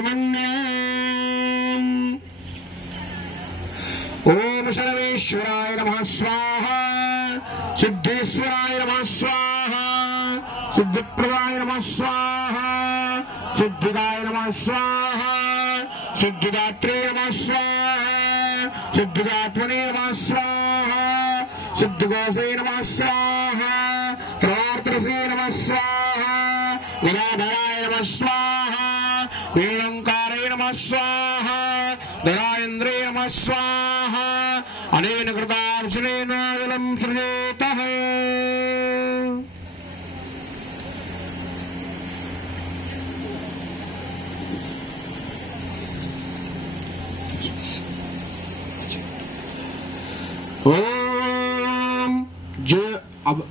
राजमन्यम् ओम सर्वेश्वराय नमः स्वाहा सिद्धेश्वराय नमः स्वाहा सिद्धिप्रदाय नमः स्वाहा सिद्धिदाय नमः स्वाहा सिद्धिदात्रे नमः स्वाहा सिद्धिदात्मने नमः स्वाहा सिद्धिगोसे नमः स्वाहा प्रवर्तसे नमः स्वाहा विराधराय नमः स्वाहा वीरंकारे नमः स्वाहा दयान्द्रे नमः स्वाहा अनेन कृतार्चनेन जलं सृजेतः ओम जय अब